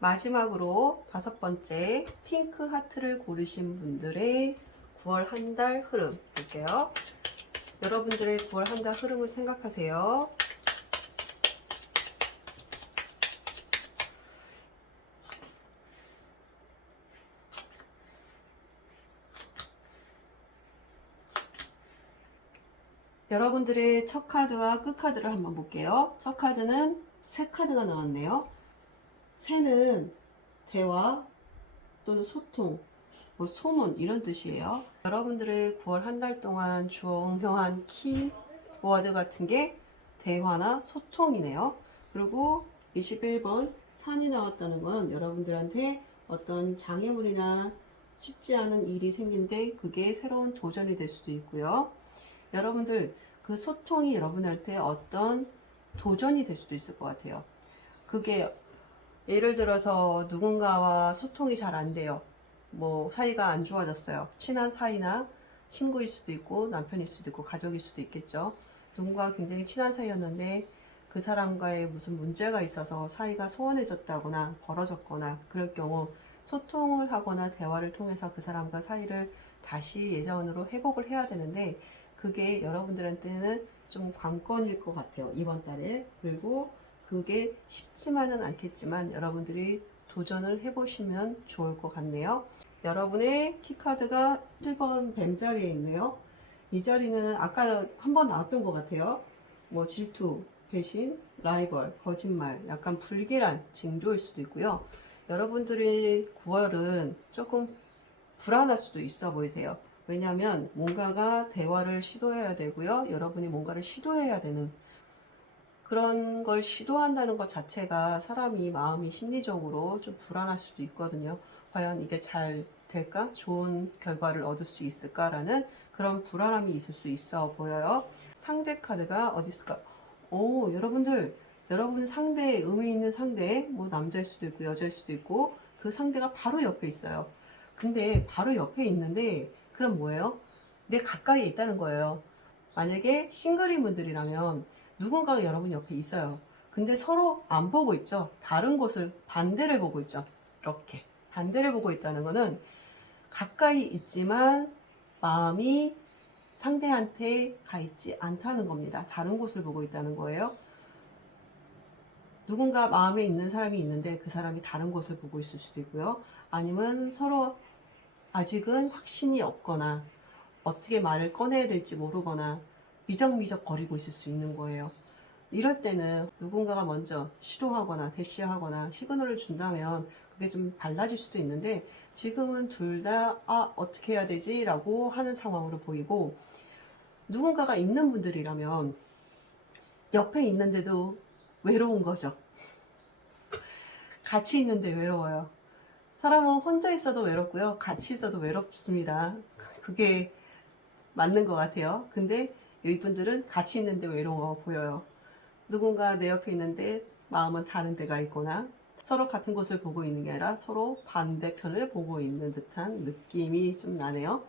마지막으로 5번째 핑크 하트를 고르신 분들의 9월 한 달 흐름 볼게요. 여러분들의 9월 한 달 흐름을 생각하세요. 여러분들의 첫 카드와 끝 카드를 한번 볼게요. 첫 카드는 새 카드가 나왔네요. 새는 대화 또는 소통, 뭐 소문 이런 뜻이에요. 여러분들의 9월 한 달 동안 중요한 키워드 같은 게 대화나 소통이네요. 그리고 21번 산이 나왔다는 건 여러분들한테 어떤 장애물이나 쉽지 않은 일이 생긴데 그게 새로운 도전이 될 수도 있고요. 여러분들 그 소통이 여러분한테 어떤 도전이 될 수도 있을 것 같아요. 그게 예를 들어서 누군가와 소통이 잘 안 돼요. 뭐 사이가 안 좋아졌어요. 친한 사이나 친구일 수도 있고 남편일 수도 있고 가족일 수도 있겠죠. 누군가 굉장히 친한 사이였는데 그 사람과의 무슨 문제가 있어서 사이가 소원해졌다거나 벌어졌거나 그럴 경우 소통을 하거나 대화를 통해서 그 사람과 사이를 다시 예전으로 회복을 해야 되는데 그게 여러분들한테는 좀 관건일 것 같아요. 이번 달에. 그리고 그게 쉽지만은 않겠지만 여러분들이 도전을 해보시면 좋을 것 같네요. 여러분의 키카드가 7번 뱀 자리에 있네요. 이 자리는 아까 한번 나왔던 것 같아요. 뭐 질투, 배신, 라이벌, 거짓말, 약간 불길한 징조일 수도 있고요. 여러분들의 9월은 조금 불안할 수도 있어 보이세요. 왜냐하면 뭔가가 대화를 시도해야 되고요. 여러분이 뭔가를 시도해야 되는 그런 걸 시도한다는 것 자체가 사람이 마음이 심리적으로 좀 불안할 수도 있거든요. 과연 이게 잘 될까? 좋은 결과를 얻을 수 있을까라는 그런 불안함이 있을 수 있어 보여요. 상대 카드가 어디 있을까? 오, 여러분 상대에 의미 있는 상대, 뭐 남자일 수도 있고 여자일 수도 있고 그 상대가 바로 옆에 있어요. 근데 바로 옆에 있는데 그럼 뭐예요? 내 가까이에 있다는 거예요. 만약에 싱글인 분들이라면 누군가가 여러분 옆에 있어요. 근데 서로 안 보고 있죠. 다른 곳을 반대를 보고 있죠. 이렇게 반대를 보고 있다는 거는 가까이 있지만 마음이 상대한테 가 있지 않다는 겁니다. 다른 곳을 보고 있다는 거예요. 누군가 마음에 있는 사람이 있는데 그 사람이 다른 곳을 보고 있을 수도 있고요. 아니면 서로 아직은 확신이 없거나 어떻게 말을 꺼내야 될지 모르거나 미적미적 거리고 있을 수 있는 거예요. 이럴 때는 누군가가 먼저 시도하거나 대시하거나 시그널을 준다면 그게 좀 달라질 수도 있는데 지금은 둘 다 어떻게 해야 되지? 라고 하는 상황으로 보이고 누군가가 있는 분들이라면 옆에 있는데도 외로운 거죠. 같이 있는데 외로워요. 사람은 혼자 있어도 외롭고요. 같이 있어도 외롭습니다. 그게 맞는 것 같아요. 근데 이분들은 같이 있는데 외로워 보여요. 누군가 내 옆에 있는데 마음은 다른 데가 있거나 서로 같은 곳을 보고 있는 게 아니라 서로 반대편을 보고 있는 듯한 느낌이 좀 나네요.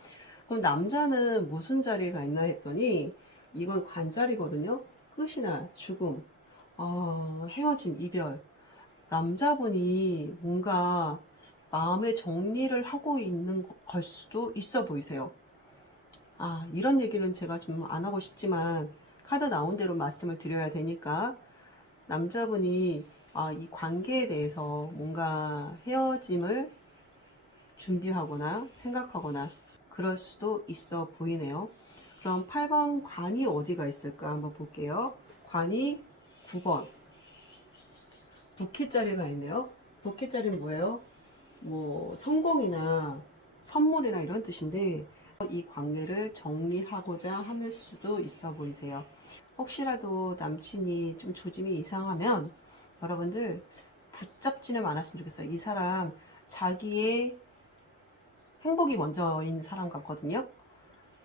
그럼 남자는 무슨 자리가 있나 했더니 이건 관자리거든요. 끝이나 죽음, 헤어짐, 이별. 남자분이 뭔가 마음의 정리를 하고 있는 걸 수도 있어 보이세요. 이런 얘기는 제가 좀 안 하고 싶지만 카드 나온 대로 말씀을 드려야 되니까 남자분이 이 관계에 대해서 뭔가 헤어짐을 준비하거나 생각하거나 그럴 수도 있어 보이네요. 그럼 8번 관이 어디가 있을까 한번 볼게요. 관이 9번 부캐 자리가 있네요. 부캐 자리는 뭐예요? 뭐 성공이나 선물이나 이런 뜻인데 이 관계를 정리하고자 하는 수도 있어 보이세요. 혹시라도 남친이 좀 조짐이 이상하면 여러분들 붙잡지는 않았으면 좋겠어요. 이 사람 자기의 행복이 먼저인 사람 같거든요.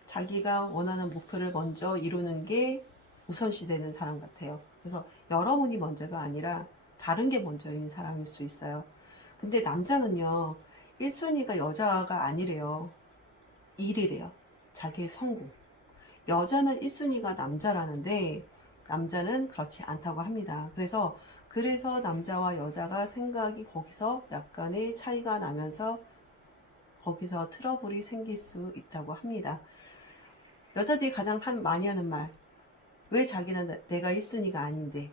자기가 원하는 목표를 먼저 이루는 게 우선시 되는 사람 같아요. 그래서 여러분이 먼저가 아니라 다른 게 먼저인 사람일 수 있어요. 근데 남자는요, 1순위가 여자가 아니래요. 일이래요. 자기의 성공. 여자는 1순위가 남자라는데 남자는 그렇지 않다고 합니다. 그래서 남자와 여자가 생각이 거기서 약간의 차이가 나면서 거기서 트러블이 생길 수 있다고 합니다. 여자들이 가장 많이 하는 말, 왜 자기는 내가 1순위가 아닌데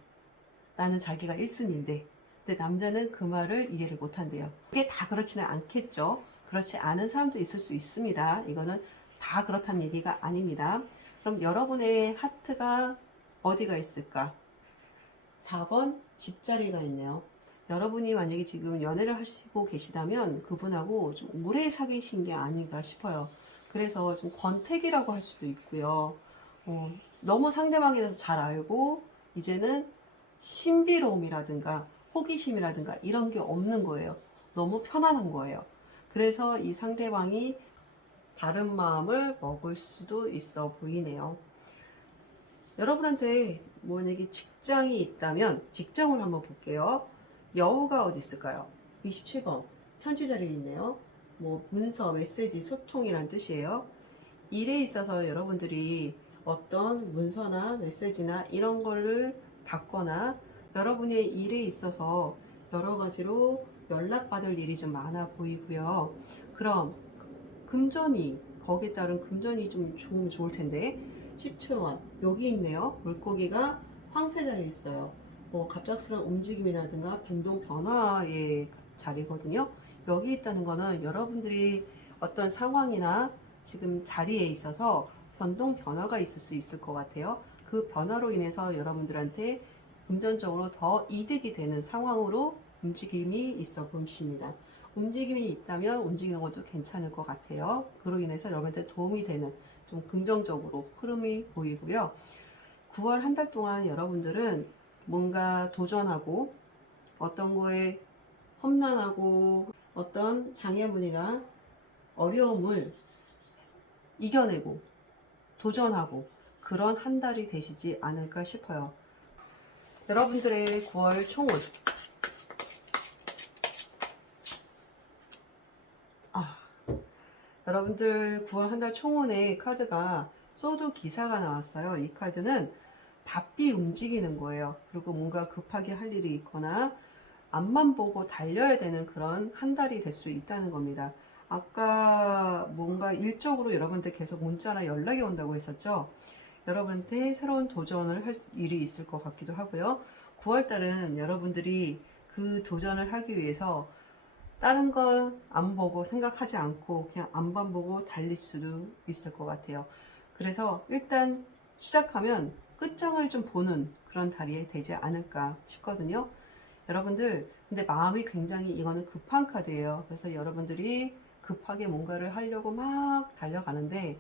나는 자기가 1순위인데 근데 남자는 그 말을 이해를 못한대요. 그게 다 그렇지는 않겠죠. 그렇지 않은 사람도 있을 수 있습니다. 이거는 다 그렇다는 얘기가 아닙니다. 그럼 여러분의 하트가 어디가 있을까? 4번 집자리가 있네요. 여러분이 만약에 지금 연애를 하시고 계시다면 그분하고 좀 오래 사귀신 게 아닌가 싶어요. 그래서 좀 권태기라고 할 수도 있고요. 너무 상대방에 대해서 잘 알고 이제는 신비로움이라든가 호기심이라든가 이런 게 없는 거예요. 너무 편안한 거예요. 그래서 이 상대방이 다른 마음을 먹을 수도 있어 보이네요. 여러분한테 만약에 직장이 있다면 직장을 한번 볼게요. 여우가 어디 있을까요? 27번 편지 자리에 있네요. 뭐 문서, 메시지, 소통이란 뜻이에요. 일에 있어서 여러분들이 어떤 문서나 메시지나 이런 거를 받거나 여러분의 일에 있어서 여러 가지로 연락받을 일이 좀 많아 보이고요. 그럼 금전이 거기에 따른 금전이 좀 좋으면 좋을 텐데 17원 여기 있네요. 물고기가 황새 자리에 있어요. 뭐 갑작스러운 움직임이라든가 변동 변화의 자리거든요. 여기 있다는 거는 여러분들이 어떤 상황이나 지금 자리에 있어서 변동 변화가 있을 수 있을 것 같아요. 그 변화로 인해서 여러분들한테 금전적으로 더 이득이 되는 상황으로 움직임이 있어 보입니다. 움직임이 있다면 움직이는 것도 괜찮을 것 같아요. 그로 인해서 여러분한테 도움이 되는 좀 긍정적으로 흐름이 보이고요. 9월 한 달 동안 여러분들은 뭔가 도전하고 어떤 거에 험난하고 어떤 장애물이나 어려움을 이겨내고 도전하고 그런 한 달이 되시지 않을까 싶어요. 여러분들의 9월 총운 여러분들 9월 한 달 총운의 카드가 소드 기사가 나왔어요. 이 카드는 바삐 움직이는 거예요. 그리고 뭔가 급하게 할 일이 있거나 앞만 보고 달려야 되는 그런 한 달이 될 수 있다는 겁니다. 아까 뭔가 일적으로 여러분한테 계속 문자나 연락이 온다고 했었죠. 여러분한테 새로운 도전을 할 일이 있을 것 같기도 하고요. 9월달은 여러분들이 그 도전을 하기 위해서 다른 걸 안 보고 생각하지 않고 그냥 앞만 보고 달릴 수도 있을 것 같아요. 그래서 일단 시작하면 끝장을 좀 보는 그런 달이 되지 않을까 싶거든요. 여러분들 근데 마음이 굉장히 이거는 급한 카드예요. 그래서 여러분들이 급하게 뭔가를 하려고 막 달려가는데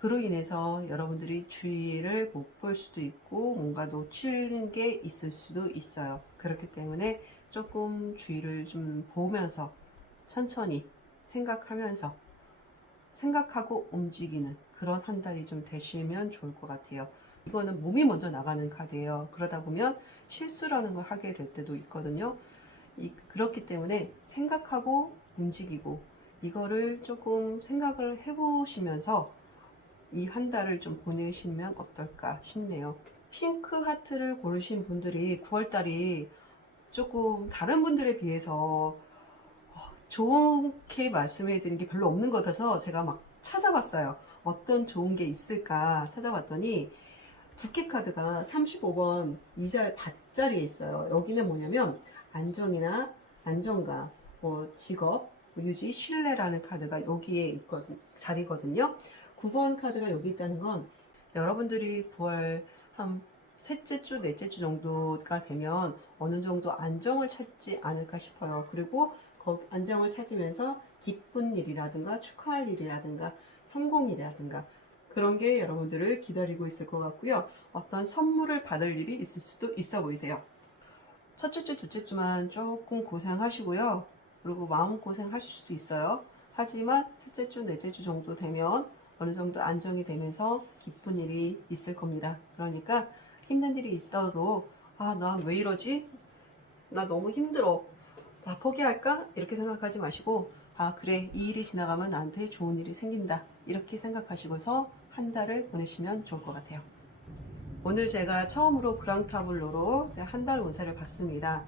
그로 인해서 여러분들이 주의를 못 볼 수도 있고 뭔가 놓치는 게 있을 수도 있어요. 그렇기 때문에 조금 주의를 좀 보면서 천천히 생각하면서 생각하고 움직이는 그런 한 달이 좀 되시면 좋을 것 같아요. 이거는 몸이 먼저 나가는 카드예요. 그러다 보면 실수라는 걸 하게 될 때도 있거든요. 그렇기 때문에 생각하고 움직이고 이거를 조금 생각을 해보시면서 이 한 달을 좀 보내시면 어떨까 싶네요. 핑크 하트를 고르신 분들이 9월달이 조금 다른 분들에 비해서 좋게 말씀해 드린 게 별로 없는 것 같아서 제가 막 찾아봤어요. 어떤 좋은 게 있을까 찾아봤더니 부캐 카드가 35번 이자 닷자리에 있어요. 여기는 뭐냐면 안정이나 안정감, 뭐 직업, 뭐 유지, 신뢰라는 카드가 여기에 있거든, 자리거든요. 9번 카드가 여기 있다는 건 여러분들이 9월 한 셋째 주, 넷째 주 정도가 되면 어느 정도 안정을 찾지 않을까 싶어요. 그리고 안정을 찾으면서 기쁜 일이라든가 축하할 일이라든가 성공이라든가 그런 게 여러분들을 기다리고 있을 것 같고요. 어떤 선물을 받을 일이 있을 수도 있어 보이세요. 첫째 주, 둘째 주만 조금 고생하시고요. 그리고 마음고생 하실 수도 있어요. 하지만 셋째 주, 넷째 주 정도 되면 어느 정도 안정이 되면서 기쁜 일이 있을 겁니다. 그러니까 힘든 일이 있어도 난 왜 이러지? 나 너무 힘들어. 다 포기할까? 이렇게 생각하지 마시고 그래, 이 일이 지나가면 나한테 좋은 일이 생긴다. 이렇게 생각하시고서 한 달을 보내시면 좋을 것 같아요. 오늘 제가 처음으로 그랑타블로로 한 달 운세를 봤습니다.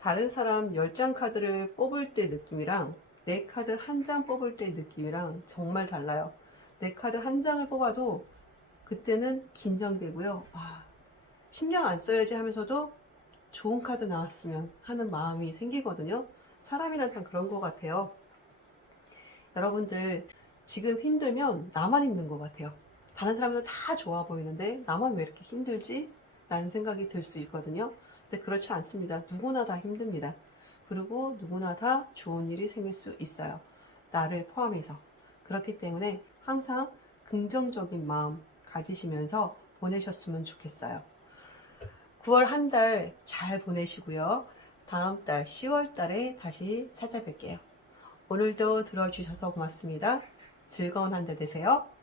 다른 사람 10장 카드를 뽑을 때 느낌이랑 내 카드 한 장 뽑을 때 느낌이랑 정말 달라요. 내 카드 한 장을 뽑아도 그때는 긴장되고요. 신경 안 써야지 하면서도 좋은 카드 나왔으면 하는 마음이 생기거든요. 사람이란 다 그런 것 같아요. 여러분들 지금 힘들면 나만 힘든 것 같아요. 다른 사람들 다 좋아 보이는데 나만 왜 이렇게 힘들지? 라는 생각이 들 수 있거든요. 근데 그렇지 않습니다. 누구나 다 힘듭니다. 그리고 누구나 다 좋은 일이 생길 수 있어요. 나를 포함해서. 그렇기 때문에 항상 긍정적인 마음 가지시면서 보내셨으면 좋겠어요. 9월 한 달 잘 보내시고요. 다음 달 10월 달에 다시 찾아뵐게요. 오늘도 들어주셔서 고맙습니다. 즐거운 한 달 되세요.